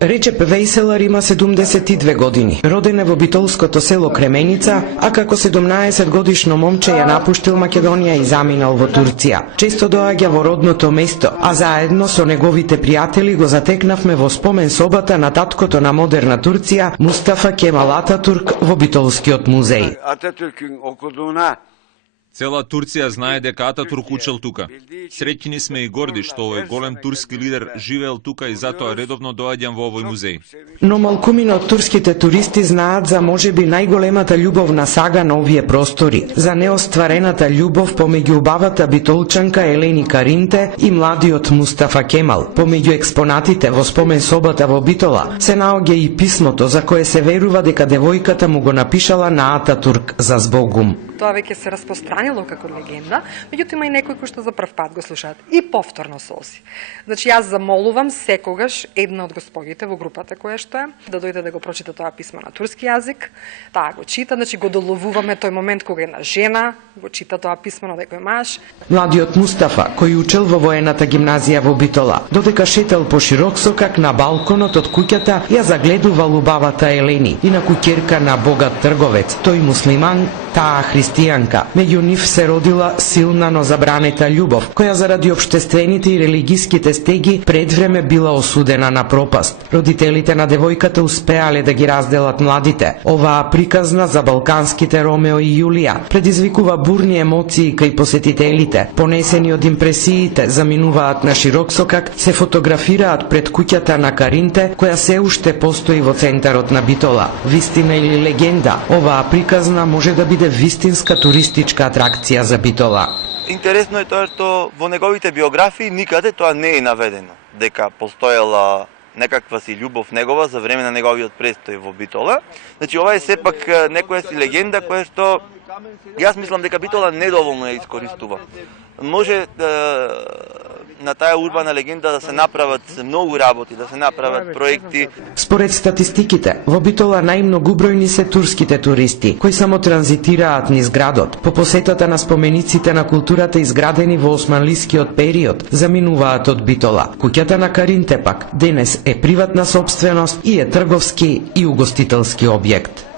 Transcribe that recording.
Речеп Вејселар има 72 години. Роден е во битолското село Кременица, а како 17 годишно момче ја напуштил Македонија и заминал во Турција. Често доаѓа во родното место, а заедно со неговите пријатели го затекнавме во спомен собата на таткото на модерна Турција, Мустафа Кемал Ататурк, во Битолскиот музеј. Цела Турција знае дека Ататурк учел тука. Среќни сме и горди што овој голем турски лидер живеел тука и затоа редовно доаѓам во овој музеј. Но малкумина од турските туристи знаат за можеби најголемата љубовна сага на овие простори, за неостварената љубов помеѓу убавата битолчанка Елени Каринте и младиот Мустафа Кемал. Помеѓу експонатите во спомен собата во Битола се наоѓа и писмото за кое се верува дека девојката му го напишала на Ататурк за збогум. Тоа веќе се распространило како легенда, меѓутоа има и некои кои што за прв пат го слушаат и повторно соси. Значи јас замолувам секогаш една од господите во групата која што е да дојде да го прочита тоа писмо на турски јазик, таа го чита, значи го доловуваме тој момент кога една жена го чита тоа писмо на некој маж. Младиот Мустафа, кој учел во воената гимназија во Битола, додека шетел по широк сокак на балконот од куќата, ја загледувал убавата Елени, инаку ќерка на богат трговец, тој муслиман, таа христијанка. Меѓу нив се родила силна но забранета љубов, која заради општествените и религиските стеги пред време била осудена на пропаст. Родителите на девојката успеале да ги разделат младите. Оваа приказна за балканските Ромео и Јулија предизвикува бурни емоции кај посетителите. Понесени од импресиите, заминуваат на широк сокак, се фотографираат пред куќата на Каринте, која се уште постои во центарот на Битола. Вистина или легенда, оваа приказна може да биде вистинска туристичка атракција за Битола. Интересно е тоа што во неговите биографии никаде тоа не е наведено, дека постоела некаква си љубов негова за време на неговиот престој во Битола. Значи ова е сепак некоја си легенда која што јас мислам дека Битола недоволно ја искористува. Може на таа урбана легенда да се направат многу работи, да се направат проекти. Според статистиките, во Битола најмногу бројни се турските туристи, кои само транзитираат низ градот. По посетата на спомениците на културата изградени во османлискиот период, заминуваат од Битола. Куќата на Каринте пак денес е приватна сопственост и е трговски и угостителски објект.